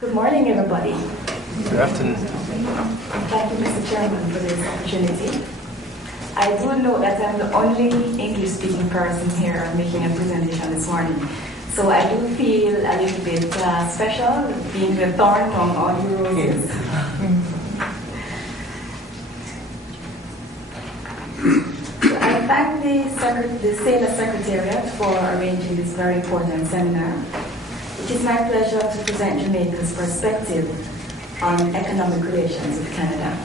Good morning, everybody. Good afternoon. Thank you, Mr. Chairman, for this opportunity. I do know that I'm the only English-speaking person here making a presentation this morning. So I do feel a little bit special, being the thorn among all the roses. So I thank the Sailor Secretariat for arranging this very important seminar. It is my pleasure to present Jamaica's perspective on economic relations with Canada.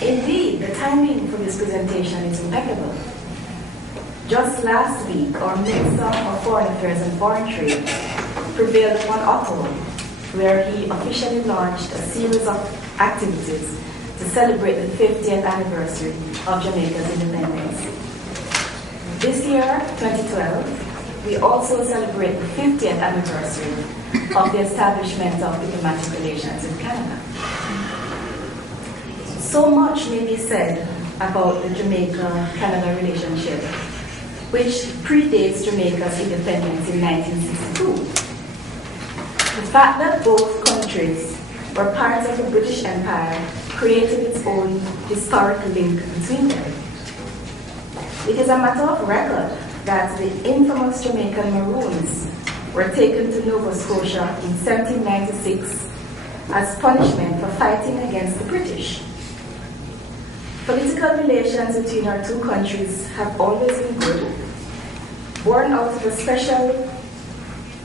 Indeed, the timing for this presentation is impeccable. Just last week, our Minister of Foreign Affairs and Foreign Trade prevailed upon Otto, where he officially launched a series of activities to celebrate the 50th anniversary of Jamaica's independence. This year, 2012, we also celebrate the 50th anniversary of the establishment of diplomatic relations with Canada. So much may be said about the Jamaica-Canada relationship, which predates Jamaica's independence in 1962. The fact that both countries were part of the British Empire created its own historic link between them. It is a matter of record that the infamous Jamaican Maroons were taken to Nova Scotia in 1796 as punishment for fighting against the British. Political relations between our two countries have always been good, born out of a special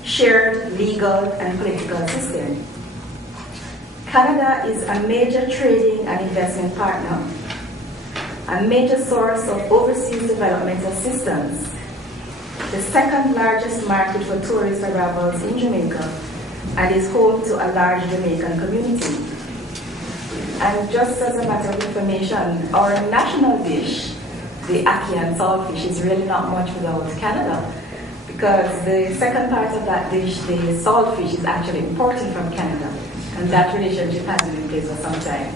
shared legal and political system. Canada is a major trading and investment partner, a major source of overseas development assistance, the second largest market for tourist arrivals in Jamaica, and is home to a large Jamaican community. And just as a matter of information, our national dish, the ackee and saltfish, is really not much without Canada, because the second part of that dish, the saltfish, is actually imported from Canada, and that relationship has been in place for some time.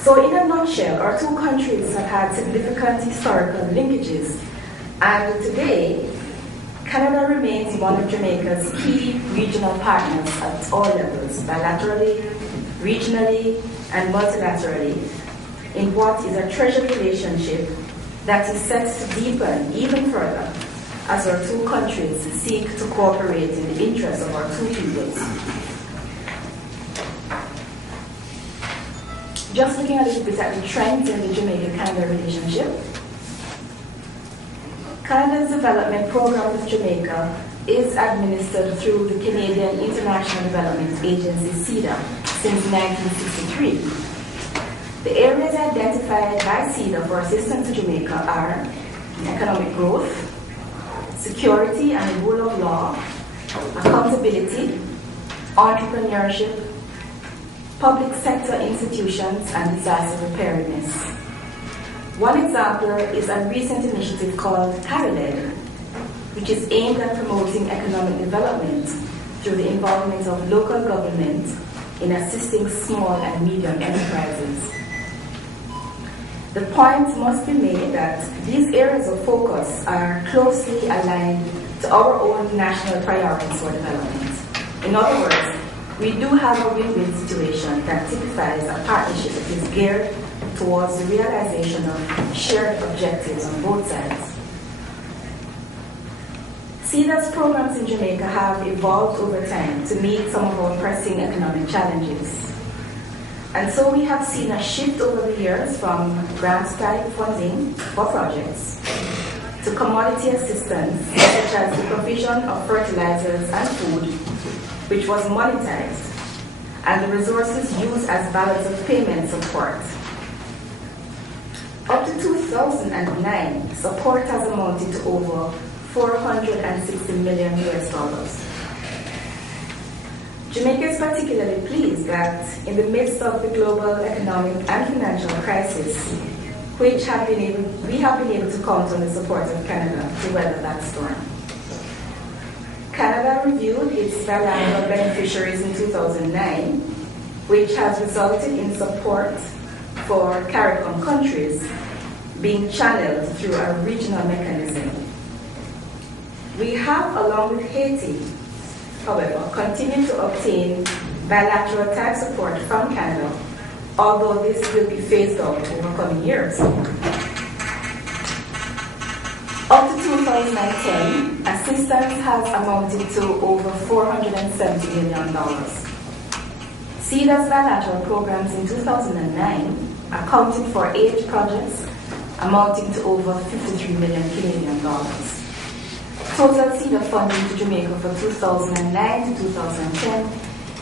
So in a nutshell, our two countries have had significant historical linkages, and today, Canada remains one of Jamaica's key regional partners at all levels, bilaterally, regionally, and multilaterally, in what is a treasured relationship that is set to deepen even further as our two countries seek to cooperate in the interests of our two peoples. Just looking a little bit at the trends in the Jamaica-Canada relationship, Canada's development program with Jamaica is administered through the Canadian International Development Agency, CIDA, since 1963. The areas identified by CIDA for assistance to Jamaica are economic growth, security and the rule of law, accountability, entrepreneurship, public sector institutions, and disaster preparedness. One example is a recent initiative called CARILED, which is aimed at promoting economic development through the involvement of local government in assisting small and medium enterprises. The point must be made that these areas of focus are closely aligned to our own national priorities for development. In other words, we do have a win-win situation that typifies a partnership that is geared towards the realization of shared objectives on both sides. CIDA's programs in Jamaica have evolved over time to meet some of our pressing economic challenges. And so we have seen a shift over the years from grant-type funding for projects to commodity assistance, such as the provision of fertilizers and food, which was monetized, and the resources used as balance of payment support. Up to 2009, support has amounted to over $460 million US. Jamaica is particularly pleased that in the midst of the global economic and financial crisis, we have been able to count on the support of Canada to weather that storm. Canada reviewed its bilateral beneficiaries in 2009, which has resulted in support for CARICOM countries being channeled through a regional mechanism. We have, along with Haiti, however, continue to obtain bilateral type support from Canada, although this will be phased out over coming years. Up to 2010, assistance has amounted to over $470 million. CEDA's bilateral programs in 2009 accounted for 8 projects amounting to over 53 million Canadian dollars. Total CEDA funding to Jamaica for 2009 to 2010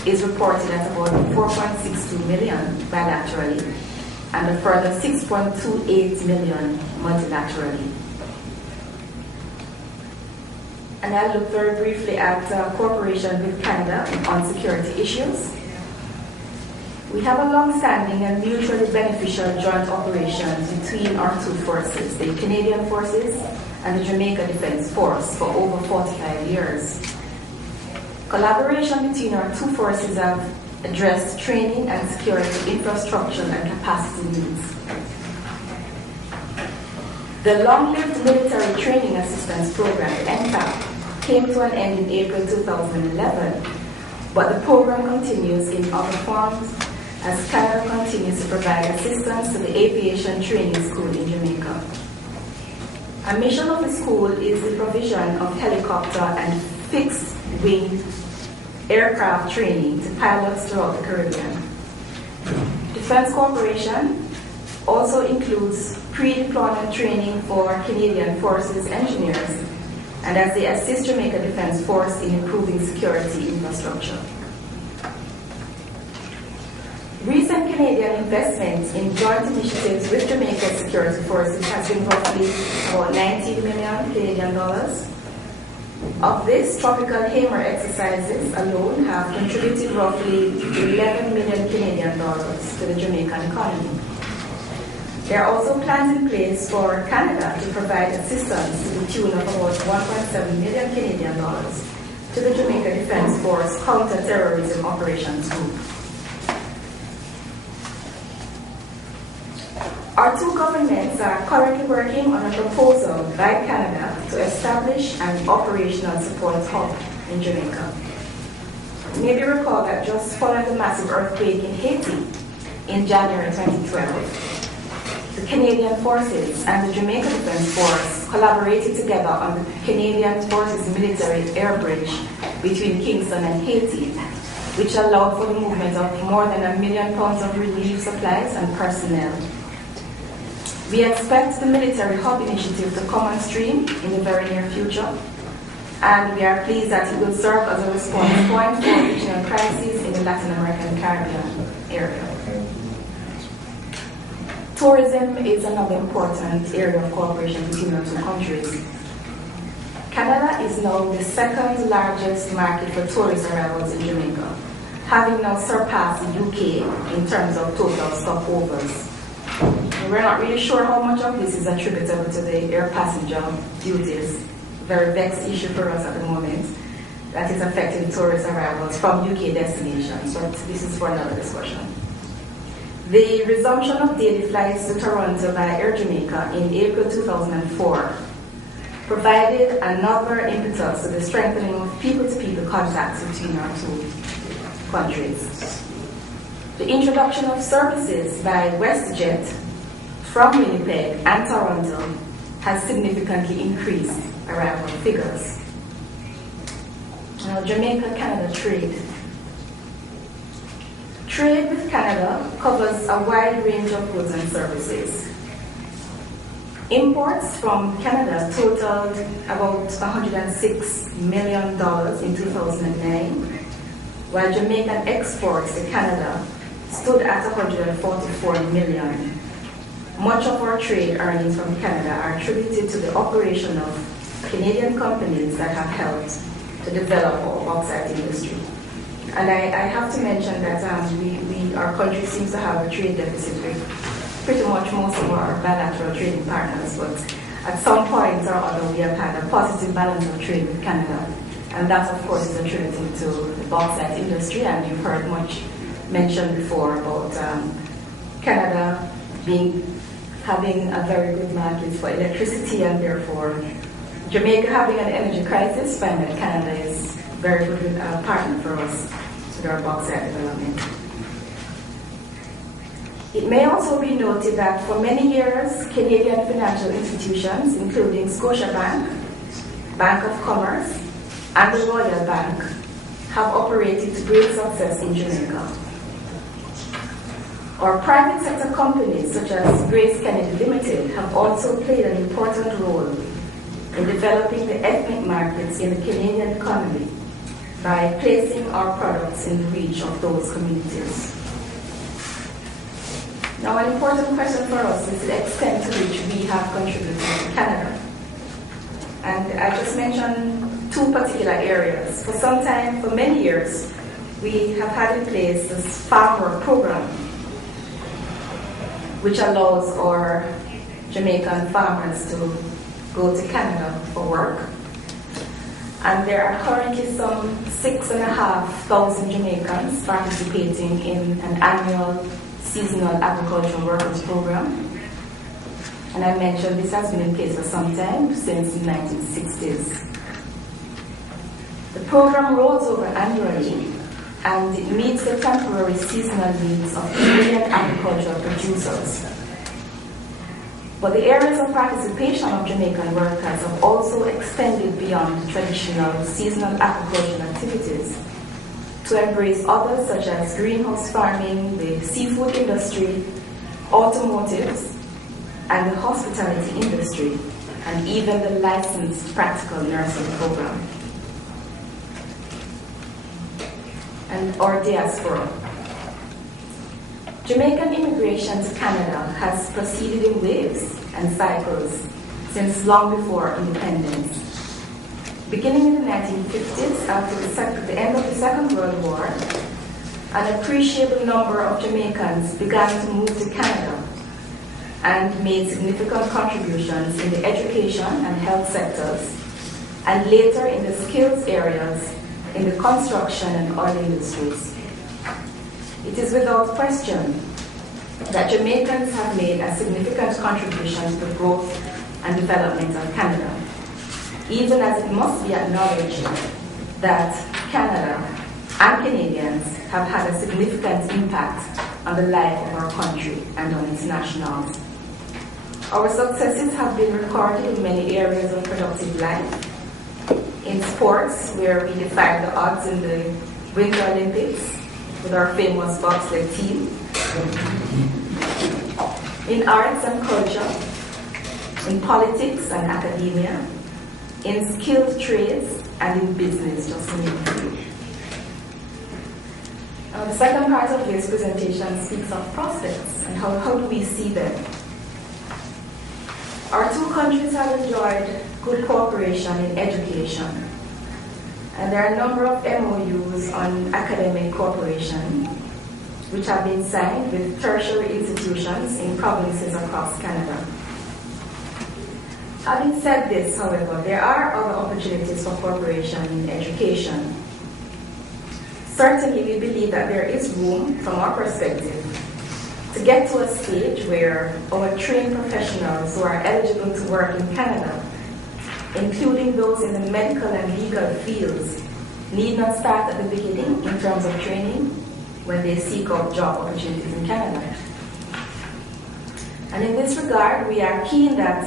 is reported at about 4.62 million bilaterally and a further 6.28 million multilaterally. And I'll look very briefly at cooperation with Canada on security issues. We have a long-standing and mutually beneficial joint operations between our two forces, the Canadian Forces and the Jamaica Defense Force, for over 45 years. Collaboration between our two forces have addressed training and security infrastructure and capacity needs. The long-lived Military Training Assistance Program, NCAP, came to an end in April 2011, but the program continues in other forms as Canada continues to provide assistance to the Aviation Training School in Jamaica. A mission of the school is the provision of helicopter and fixed-wing aircraft training to pilots throughout the Caribbean. Defense cooperation also includes pre-deployment training for Canadian Forces engineers and as they assist Jamaica Defense Force in improving security infrastructure. Recent Canadian investments in joint initiatives with Jamaica security forces has been roughly about 19 million Canadian dollars. Of this, tropical hammer exercises alone have contributed roughly 11 million Canadian dollars to the Jamaican economy. There are also plans in place for Canada to provide assistance to the tune of about 1.7 million Canadian dollars to the Jamaica Defense Force Counter-Terrorism Operations Group. Our two governments are currently working on a proposal by Canada to establish an operational support hub in Jamaica. You may recall that just following the massive earthquake in Haiti in January 2012, the Canadian Forces and the Jamaica Defense Force collaborated together on the Canadian Forces military air bridge between Kingston and Haiti, which allowed for the movement of more than £1 million of relief supplies and personnel. We expect the military hub initiative to come on stream in the very near future, and we are pleased that it will serve as a response point for regional crises in the Latin American Caribbean area. Tourism is another important area of cooperation between our two countries. Canada is now the second largest market for tourist arrivals in Jamaica, having now surpassed the UK in terms of total stopovers. We're not really sure how much of this is attributable to the air passenger duties, very vexed issue for us at the moment, that is affecting tourist arrivals from UK destinations, but this is for another discussion. The resumption of daily flights to Toronto by Air Jamaica in April 2004 provided another impetus to the strengthening of people-to-people contacts between our two countries. The introduction of services by WestJet from Winnipeg and Toronto has significantly increased arrival figures. Now, Jamaica-Canada trade. Trade with Canada covers a wide range of goods and services. Imports from Canada totaled about $106 million in 2009, while Jamaican exports to Canada stood at $144 million. Much of our trade earnings from Canada are attributed to the operation of Canadian companies that have helped to develop our bauxite industry. And I have to mention that our country seems to have a trade deficit with pretty much most of our bilateral trading partners, but at some point or other we have had a positive balance of trade with Canada. And that, of course, is attributed to the bauxite industry, and you've heard much mentioned before about Canada having a very good market for electricity, and therefore Jamaica having an energy crisis, find that Canada is very good partner for us with our bauxite development. It may also be noted that for many years, Canadian financial institutions, including Scotiabank, Bank of Commerce, and the Royal Bank, have operated to great success in Jamaica. Our private sector companies, such as Grace Kennedy Limited, have also played an important role in developing the ethnic markets in the Canadian economy by placing our products in the reach of those communities. Now, an important question for us is the extent to which we have contributed to Canada. And I just mentioned two particular areas. For some time, for many years, we have had in place this farm work program, which allows our Jamaican farmers to go to Canada for work. And there are currently some 6,500 Jamaicans participating in an annual seasonal agricultural workers program. And I mentioned this has been in place for some time, since the 1960s. The program rolls over annually, and it meets the temporary seasonal needs of Canadian agricultural producers. But the areas of participation of Jamaican workers have also extended beyond traditional seasonal agricultural activities to embrace others such as greenhouse farming, the seafood industry, automotives, and the hospitality industry, and even the licensed practical nursing program. And our diaspora. Jamaican immigration to Canada has proceeded in waves and cycles since long before independence. Beginning in the 1950s, after the end of the Second World War, an appreciable number of Jamaicans began to move to Canada and made significant contributions in the education and health sectors, and later in the skills areas in the construction and oil industries. It is without question that Jamaicans have made a significant contribution to the growth and development of Canada, even as it must be acknowledged that Canada and Canadians have had a significant impact on the life of our country and on its nationals. Our successes have been recorded in many areas of productive life. In sports, where we defied the odds in the Winter Olympics with our famous bobsled team. In arts and culture, in politics and academia, in skilled trades, and in business, just to name a few. Now, the second part of this presentation speaks of prospects and how do we see them. Our two countries have enjoyed good cooperation in education, and there are a number of MOUs on academic cooperation which have been signed with tertiary institutions in provinces across Canada. Having said this, however, there are other opportunities for cooperation in education. Certainly, we believe that there is room, from our perspective, to get to a stage where our trained professionals who are eligible to work in Canada, including those in the medical and legal fields, need not start at the beginning in terms of training when they seek out job opportunities in Canada. And in this regard, we are keen that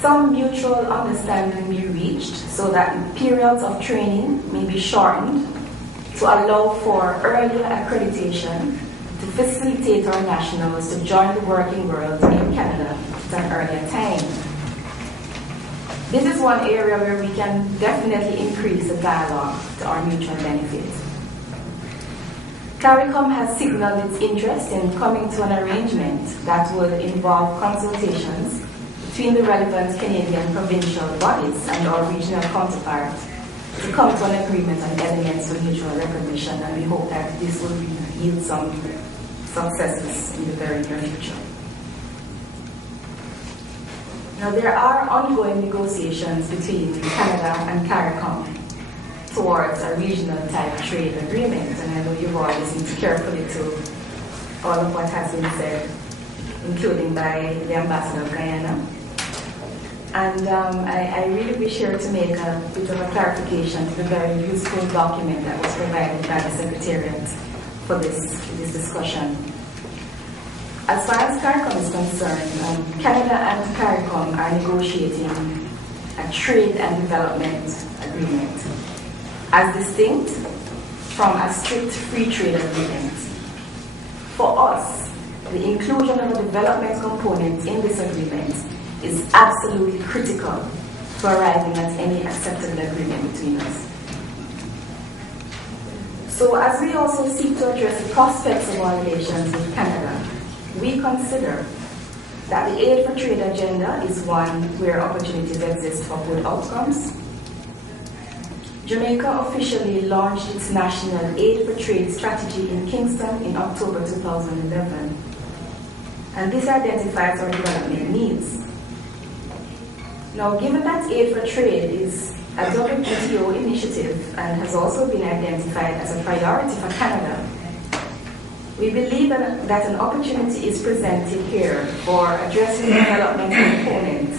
some mutual understanding be reached so that periods of training may be shortened to allow for earlier accreditation to facilitate our nationals to join the working world in Canada at an earlier time. This is one area where we can definitely increase the dialogue to our mutual benefit. CARICOM has signaled its interest in coming to an arrangement that would involve consultations between the relevant Canadian provincial bodies and our regional counterparts to come to an agreement on elements of mutual recognition, and we hope that this will yield some successes in the very near future. Now, there are ongoing negotiations between Canada and CARICOM towards a regional type trade agreement, and I know you've all listened carefully to all of what has been said, including by the Ambassador of Guyana. And I really wish here to make a bit of a clarification to the very useful document that was provided by the Secretariat for this discussion. As far as CARICOM is concerned, Canada and CARICOM are negotiating a trade and development agreement, as distinct from a strict free trade agreement. For us, the inclusion of a development component in this agreement is absolutely critical for arriving at any acceptable agreement between us. So as we also seek to address the prospects of our relations with Canada, we consider that the Aid for Trade agenda is one where opportunities exist for good outcomes. Jamaica officially launched its National Aid for Trade strategy in Kingston in October 2011. And this identifies our development needs. Now, given that Aid for Trade is a WTO initiative and has also been identified as a priority for Canada, we believe that an opportunity is presented here for addressing the development component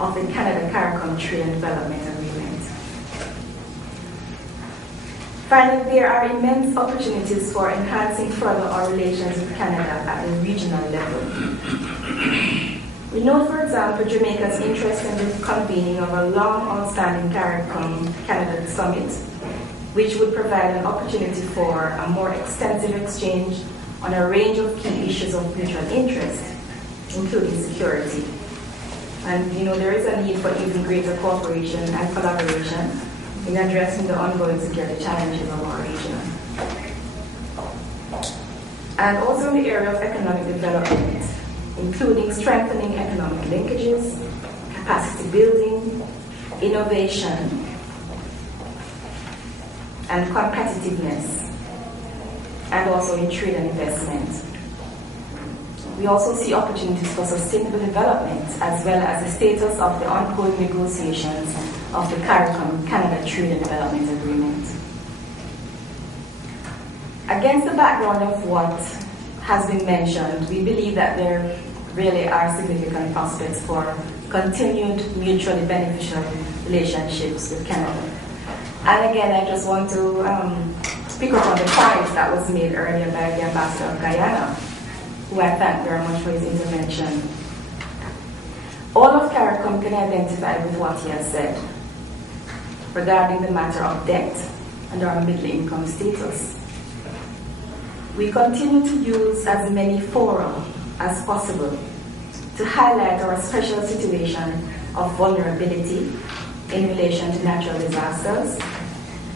of the Canada-CARICOM Trade and Development Agreement. Finally, there are immense opportunities for enhancing further our relations with Canada at the regional level. We note, for example, Jamaica's interest in the convening of a long-outstanding CARICOM Canada Summit, which would provide an opportunity for a more extensive exchange on a range of key issues of mutual interest, including security. And there is a need for even greater cooperation and collaboration in addressing the ongoing security challenges of our region. And also in the area of economic development, including strengthening economic linkages, capacity building, innovation, and competitiveness, and also in trade and investment. We also see opportunities for sustainable development, as well as the status of the ongoing negotiations of the CARICOM Canada Trade and Development Agreement. Against the background of what has been mentioned, we believe that there really are significant prospects for continued mutually beneficial relationships with Canada. And again, I just want to pick up on the point that was made earlier by the Ambassador of Guyana, who I thank very much for his intervention. All of CARICOM can identify with what he has said regarding the matter of debt and our middle income status. We continue to use as many fora as possible to highlight our special situation of vulnerability in relation to natural disasters,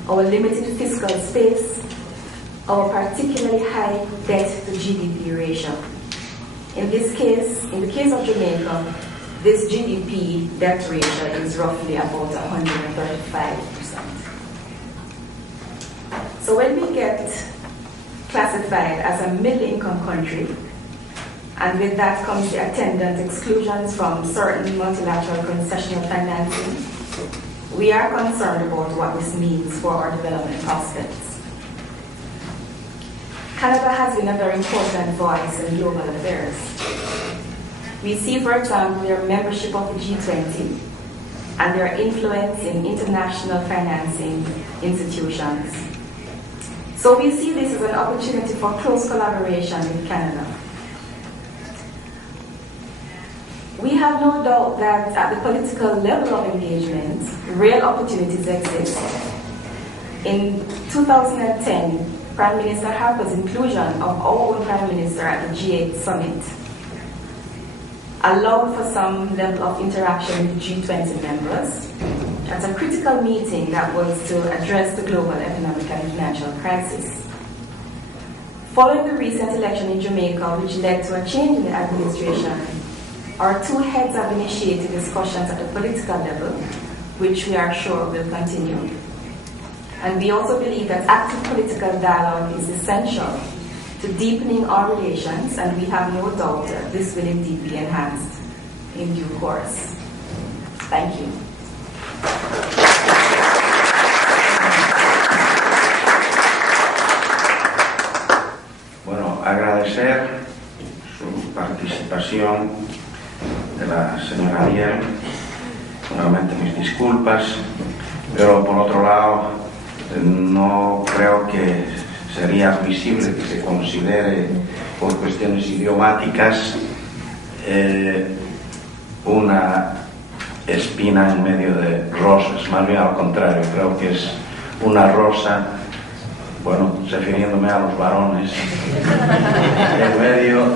our limited fiscal space, our particularly high debt to GDP ratio. In the case of Jamaica, this GDP debt ratio is roughly about 135%. So when we get classified as a middle-income country, and with that comes the attendant exclusions from certain multilateral concessional financing, we are concerned about what this means for our development prospects. Canada has been a very important voice in global affairs. We see, for example, their membership of the G20 and their influence in international financing institutions. So we see this as an opportunity for close collaboration with Canada. We have no doubt that at the political level of engagement, real opportunities exist. In 2010, Prime Minister Harper's inclusion of our own Prime Minister at the G8 summit allowed for some level of interaction with G20 members at a critical meeting that was to address the global economic and financial crisis. Following the recent election in Jamaica, which led to a change in the administration, our two heads have initiated discussions at the political level, which we are sure will continue. And we also believe that active political dialogue is essential to deepening our relations, and we have no doubt that this will indeed be enhanced in due course. Thank you. Bueno, agradecer su participación de la señora Ariel nuevamente mis disculpas, pero por otro lado no creo que sería admisible que se considere por cuestiones idiomáticas una espina en medio de rosas, más bien al contrario, creo que es una rosa, bueno, refiriéndome a los varones, en medio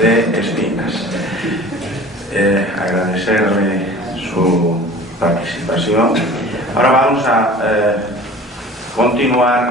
de espinas. Agradecerle su participación. Ahora vamos a continuar.